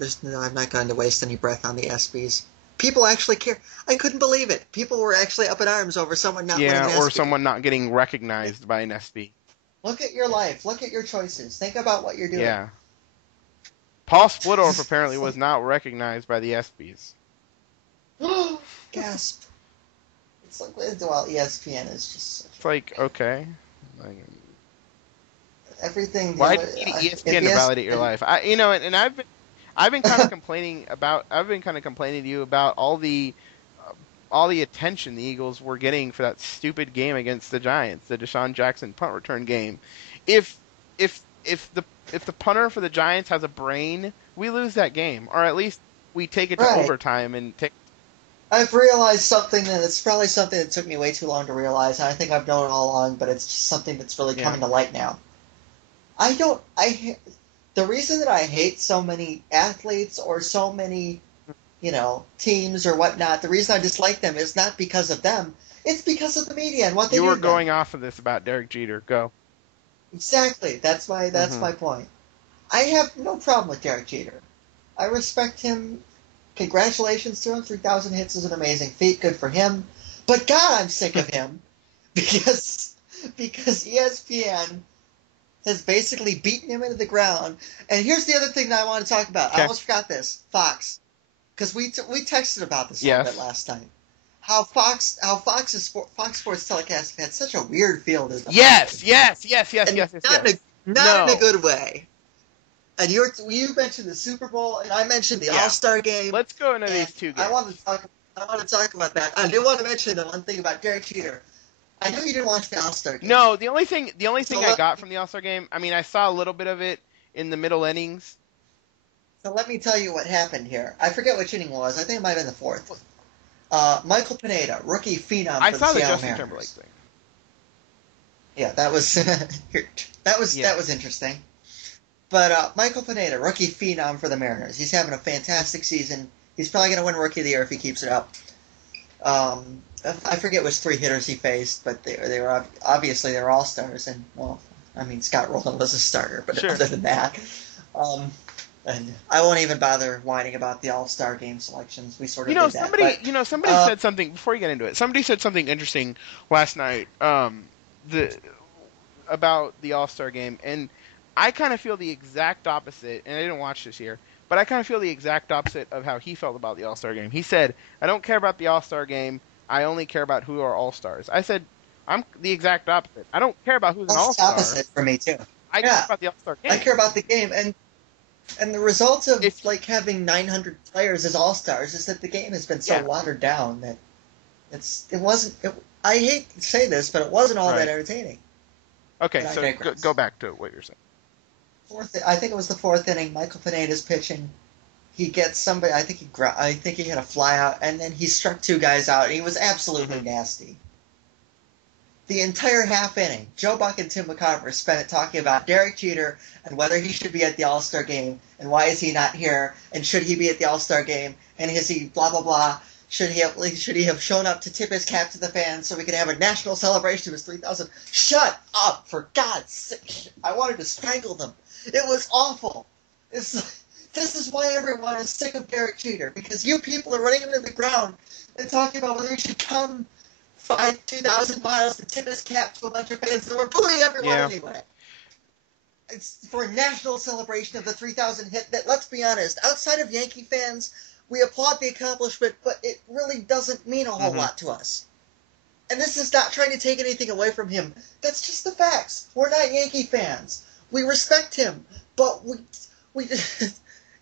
I'm not going to waste any breath on the ESPYs. People actually care. I couldn't believe it. People were actually up in arms over someone not winning Yeah, an or ESPY. someone not getting recognized by an SB. Look at your life. Look at your choices. Think about what you're doing. Yeah. Paul Splittorff apparently It's was like, not recognized by the ESPYs. gasp. It's like, well, ESPN is just It's like, okay. Like, everything. The why do other, you need if ESPN to validate your ESPN, life? I've been kind of complaining about I've been kind of complaining to you about all the attention the Eagles were getting for that stupid game against the Giants, the Deshaun Jackson punt return game. If if the punter for the Giants has a brain, we lose that game, or at least we take it to right. overtime and take. I've realized something that it's probably something that took me way too long to realize. And I think I've known it all along, but it's just something that's really Yeah, coming to light now. I don't. The reason that I hate so many athletes or so many, teams or whatnot, the reason I dislike them is not because of them. It's because of the media and what they you do were to them. going off of this about Derek Jeter. Go. Exactly. That's Hmm. my point. I have no problem with Derek Jeter. I respect him. Congratulations to him. 3,000 hits is an amazing feat. Good for him. But God, I'm sick of him because ESPN has basically beaten him into the ground. And here's the other thing that I want to talk about. I Okay. almost forgot this. Fox, because we texted about this a little bit Yes. last time. Fox Sports telecast had such a weird feel to them, Yes. Yes. Yes. Yes. and Yes. Yes. Yes. not in a No. good way. And you mentioned the Super Bowl, and I mentioned the All Yeah. Star game, Let's go into and these two games. I want to talk about that. I do want to mention the one thing about Derek Jeter. I know you didn't watch the All Star game, No, the only thing so I got from the All-Star game, I mean, I saw a little bit of it in the middle innings. let me tell you what happened here. I forget which inning it was. I think it might have been the fourth. Michael Pineda, rookie phenom I for the saw the Seattle Justin Timberlake Mariners. thing. Yeah, that was Yeah. that was interesting. But Michael Pineda, rookie phenom for the Mariners. He's having a fantastic season. He's probably going to win Rookie of the Year if he keeps it up. I forget which three hitters he faced, but they were obviously they were all stars. And well, I mean Scott Rowland was a starter, but Sure. other than that, um, and I won't even bother whining about the All Star game selections. We sort You of know, did that, but somebody uh, said something before you get into it. Somebody said something interesting last night. The about the All-Star game, and I kind of feel the exact opposite. And I didn't watch this year, but I kind of feel the exact opposite of how he felt about the All-Star game. He said, "I don't care about the All-Star game. I only care about who are All-Stars." I said, "I'm the exact opposite. I don't care about who's an that's the All-Star. opposite for me too. I care Yeah, about the All-Star I game." care about the game, and the results of If like having 900 players as all stars is that the game has been so Yeah, watered down that it wasn't. I hate to say this, but it wasn't all that right. entertaining. Okay, But I so go digress. back to what you're saying. I think it was the fourth inning. Michael Pineda's pitching. He gets somebody. I think he had a fly out, and then he struck two guys out. And he was absolutely Hmm. nasty. The entire half inning, Joe Buck and Tim McCarver spent it talking about Derek Jeter and whether he should be at the All Star game and why is he not here and should he be at the All Star game and is he blah blah blah. Should he have shown up to tip his cap to the fans so we could have a national celebration of his 3,000? Shut up, for God's sake! I wanted to strangle them. It was awful. This is why everyone is sick of Derek Jeter because you people are running him to the ground and talking about whether he should come 2,000 miles to tip his cap to a bunch of fans that were booing everyone Yeah. anyway. It's for a national celebration of the 3,000 hit that, let's be honest, outside of Yankee fans, we applaud the accomplishment, but it really doesn't mean a whole Hmm. lot to us. And this is not trying to take anything away from him. That's just the facts. We're not Yankee fans. We respect him, but we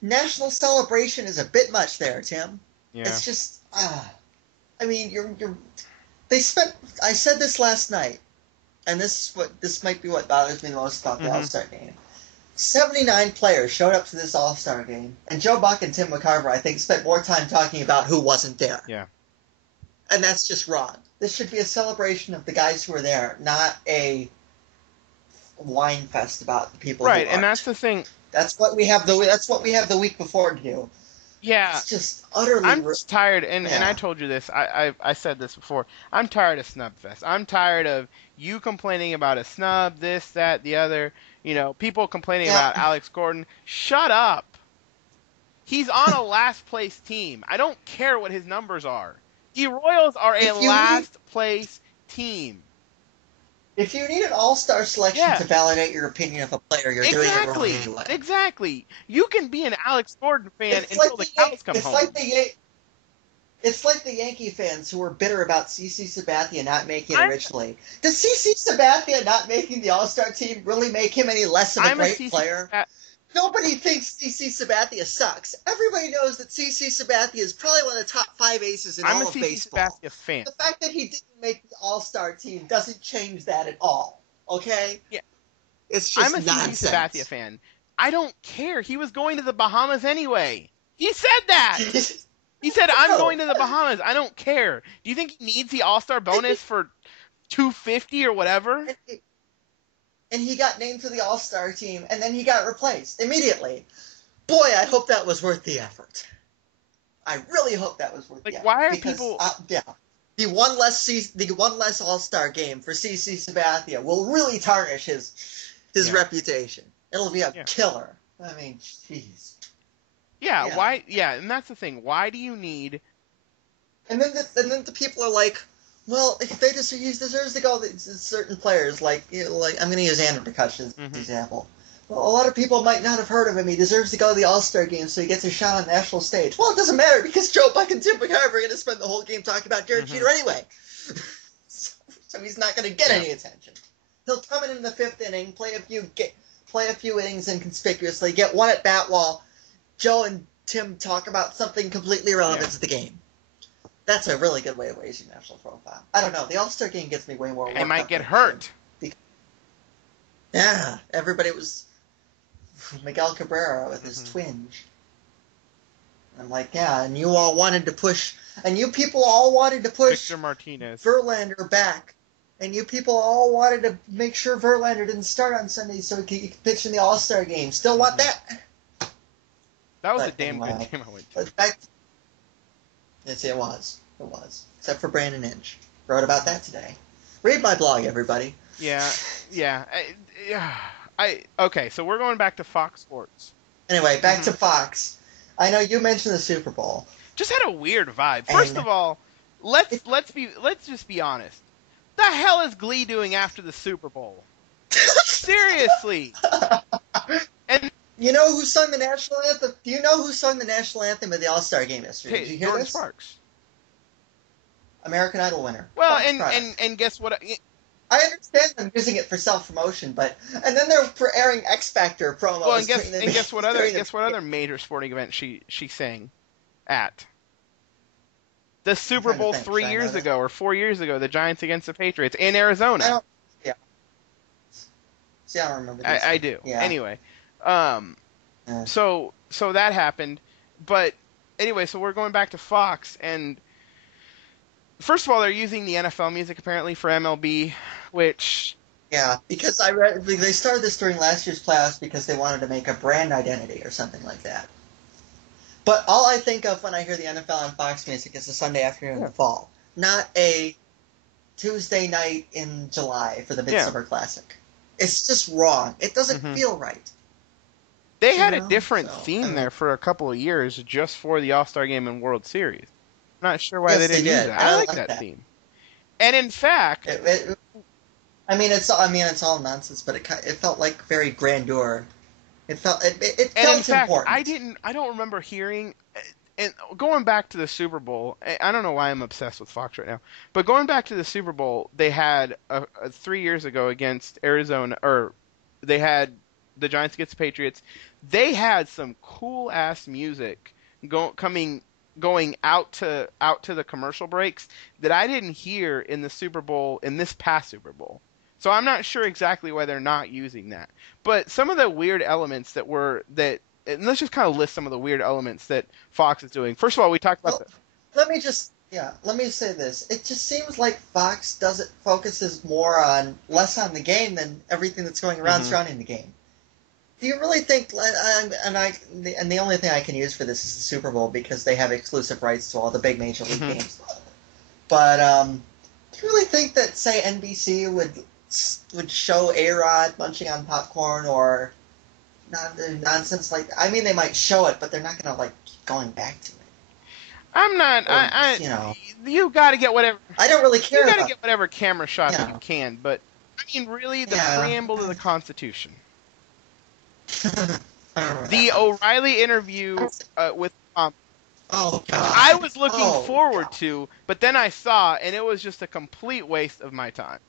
national celebration is a bit much there, Tim. Yeah. It's just I mean, you're they spent. I said this last night, and this might be what bothers me the most about the All Hmm. Star game. 79 players showed up to this All Star game, and Joe Buck and Tim McCarver, I think, spent more time talking about who wasn't there, Yeah. and that's just wrong. This should be a celebration of the guys who were there, not a wine fest about the people who Right, and that's aren't. the thing. That's what we have the week before to do. Yeah, It's just utterly. I'm just tired, and I Yeah. told you this. I said this before. I'm tired of snub fest. I'm tired of you complaining about a snub, this, that, the other. People complaining Yeah. about Alex Gordon. Shut up. He's on a last place team. I don't care what his numbers are. The Royals are a If you need last place team. if you need an all-star selection to Yes. validate your opinion of a player, you're doing it wrong Exactly. anyway. Exactly. You can be an Alex Gordon fan It's until like the cows come it's home. like it's like the Yankee fans who were bitter about CC Sabathia not making it originally. Does CC Sabathia not making the All-Star team really make him any less of a great player? Nobody thinks CC Sabathia sucks. Everybody knows that CC Sabathia is probably one of the top 5 aces in all of baseball. I'm a CC Sabathia fan. The fact that he didn't make the All-Star team doesn't change that at all. Okay? Yeah. It's just I'm a nonsense. CC Sabathia fan. I don't care. He was going to the Bahamas anyway. He said that. He said, I'm going to the Bahamas. I don't care. Do you think he needs the All-Star bonus for $250 or whatever? And he got named to the All-Star team, and then he got replaced immediately. Boy, I hope that was worth the effort. I really hope that was worth the effort. Why are people... the one less All-Star game for CC Sabathia will really tarnish his reputation. It'll be a killer. I mean, jeez. Yeah, why? Yeah, and that's the thing. Why do you need? And then the people are like, well, he deserves to go. Certain players, like I'm going to use Andrew McCutcheon as an example. Well, a lot of people might not have heard of him. He deserves to go to the All-Star game so he gets a shot on the national stage. Well, it doesn't matter because Joe Buck and Tim McCarver are going to spend the whole game talking about Derek Jeter anyway. So he's not going to get any attention. He'll come in the 5th inning, play a few innings inconspicuously, get one at bat while Joe and Tim talk about something completely irrelevant to the game. That's a really good way of raising national profile. I don't know. The All-Star game gets me way more worked up. He might get hurt. Yeah, everybody was Miguel Cabrera with his twinge. I'm like, yeah, and you all wanted to push, and you people all wanted to push Victor Martinez, Verlander back, and you people all wanted to make sure Verlander didn't start on Sunday so he could pitch in the All-Star game. Still want that? That was a damn good game I went to. Yes, it was. It was. Except for Brandon Inch. Wrote about that today. Read my blog, everybody. Yeah. Okay, so we're going back to Fox Sports. Anyway, back to Fox. I know you mentioned the Super Bowl. Just had a weird vibe. First of all, let's just be honest. The hell is Glee doing after the Super Bowl? Seriously. And you know who sung the national anthem? Do you know who sung the national anthem at the All-Star game yesterday? Did you hear Jordan this? Sparks. American Idol winner. Well, and guess what? I understand them using it for self-promotion, and then they're for airing X Factor promos. Well, and guess what other major sporting event she sang at? The Super Bowl 3 years ago or 4 years ago, the Giants against the Patriots in Arizona. See, I don't remember this. I do. Yeah. Anyway, so that happened, but anyway, so we're going back to Fox, and first of all, they're using the NFL music apparently for MLB, which because I read they started this during last year's playoffs because they wanted to make a brand identity or something like that. But all I think of when I hear the NFL on Fox music is a Sunday afternoon in the fall, not a Tuesday night in July for the Midsummer Classic. It's just wrong. It doesn't feel right. They had a different theme there for a couple of years just for the All-Star Game and World Series. I'm not sure why they didn't use that. I like that theme. And in fact, it's all nonsense, but it felt like very grandeur. It felt important. I don't remember hearing. And going back to the Super Bowl, I don't know why I'm obsessed with Fox right now, but going back to the Super Bowl, they had 3 years ago against Arizona, or they had the Giants against the Patriots. They had some cool ass music going out to the commercial breaks that I didn't hear in the Super Bowl, in this past Super Bowl. So I'm not sure exactly why they're not using that. But some of the weird elements and let's just kind of list some of the weird elements that Fox is doing. First of all, we talked about let me say this. It just seems like Fox focuses less on the game than everything that's going around surrounding the game. Do you really think, and the only thing I can use for this is the Super Bowl because they have exclusive rights to all the big Major League games. But do you really think that, say, NBC would show A-Rod munching on popcorn or nonsense like. I mean, they might show it, but they're not gonna like keep going back to it. I'm not. Or You got to get whatever. I don't really You care got to about. get whatever camera shot You that you know, can. But I mean, really, the yeah. preamble to the Constitution, I don't remember that the one. O'Reilly interview with Oh I God. was looking Oh forward God. to, but then I saw, and it was just a complete waste of my time.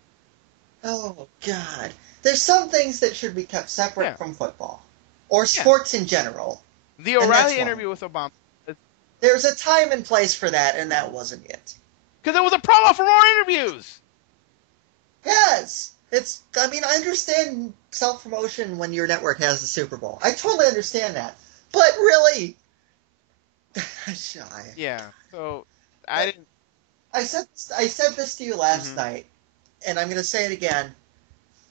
Oh God. There's some things that should be kept separate Yeah, from football or yeah. sports in general, The and that's O'Reilly one of interview them. with Obama, There's a time and place for that, and that wasn't it. because it was a promo for more interviews. Yes. I mean, I understand self promotion when your network has the Super Bowl. I totally understand that. But really, I, Yeah. So I I, didn't. I said this to you last Mhm. night, and I'm going to say it again.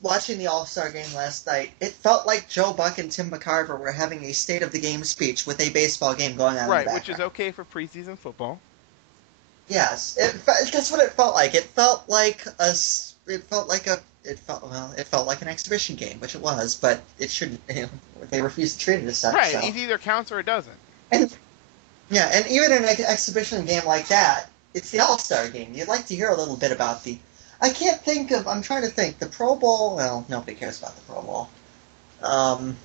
Watching the All Star game last night, it felt like Joe Buck and Tim McCarver were having a state of the game speech with a baseball game going on in the Right, which is background. okay for preseason football. Yes, that's what it felt like. It felt like It felt like a. It felt like an exhibition game, which it was, but it shouldn't. They refused to treat it as such. Right, So, it either counts or it doesn't. and yeah, and even in an exhibition game like that, it's the All Star game. You'd like to hear a little bit about the. I can't think of. I'm trying to think. The Pro Bowl. Well, nobody cares about the Pro Bowl. Um,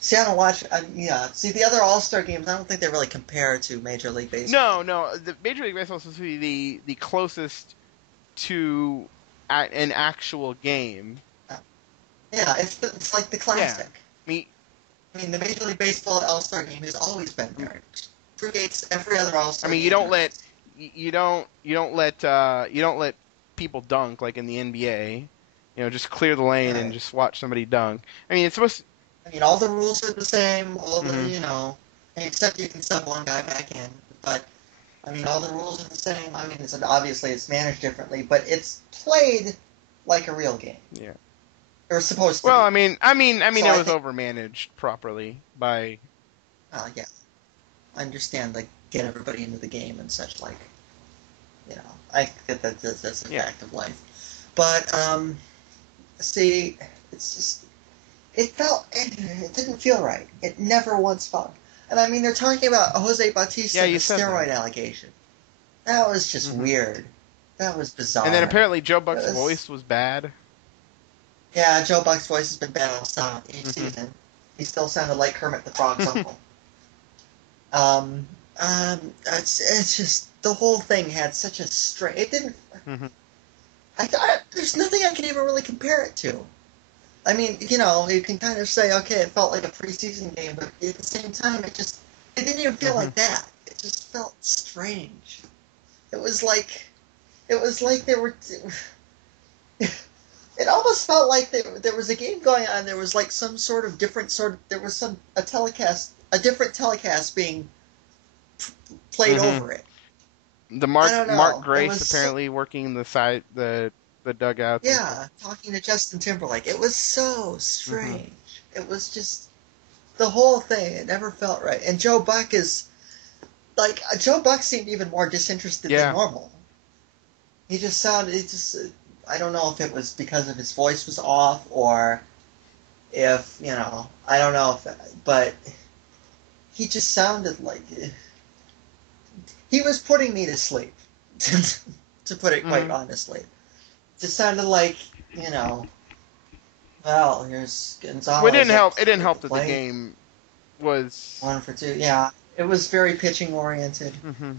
See, I don't watch. Yeah, see the other All Star games. I don't think they really compare to Major League Baseball. No, no. The Major League Baseball is supposed to be the closest to an actual game. Yeah, it's like the Yeah. classic. Me. I mean, the Major League Baseball All Star Game has always been there. It predates every other All I Star mean, game there is. you don't let people dunk like in the NBA. Just clear the lane and Right. just watch somebody dunk. I mean, it's supposed. I mean, all the rules are the same. All the Mhm. except you can sub one guy back in. But I mean, all the rules are the same. I mean, obviously it's managed differently, but it's played like a real game. Yeah. Or supposed to Well, be. So it I was think, overmanaged properly by. yeah, I understand like get everybody into the game and such like. I get that's a Yeah. fact of life. But see, it's just it didn't feel right. It never once felt. And I mean, they're talking about Jose Bautista Yeah, and the you said steroid that. allegation. That was just Hmm. weird. That was And then bizarre. apparently Joe It Buck's was, voice was bad. yeah, Joe Buck's voice has been bad each Hmm. season. He still sounded like Kermit the Frog's uncle. Um, it's just the whole thing had such a strange. It didn't. Hmm. I thought there's nothing I can even really compare it to. I mean, you can kind of say, okay, it felt like a preseason game, but at the same time, it didn't even feel Hmm. like that. It just felt strange. It was like, it was like there were, it almost felt like there was a game going on. There was like some sort of there was a different telecast being played Hmm. over it. The I Mark don't Mark know. Grace apparently working the dugouts and stuff. Yeah, talking to Justin Timberlake. It was so Hmm. strange. It was just the whole thing. It never felt right. And Joe Buck is like Joe Buck seemed even more disinterested than Yeah. normal. He just sounded. It just. I don't know if it was because of his voice was off or if I don't know if, but he just sounded like he was putting me to sleep. To put it quite Hmm. honestly, it just sounded like you know. Well, here's Well, Gonzalez up it didn't at the help that the plate. game was. 1 for 2. Yeah, it was very pitching oriented. Hmm.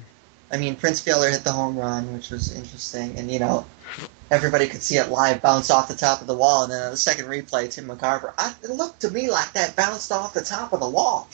I mean, Prince Fielder hit the home run, which was interesting, and everybody could see it live bounce off the top of the wall, and then on the second replay, Tim McCarver. It looked to me like that bounced off the top of the wall.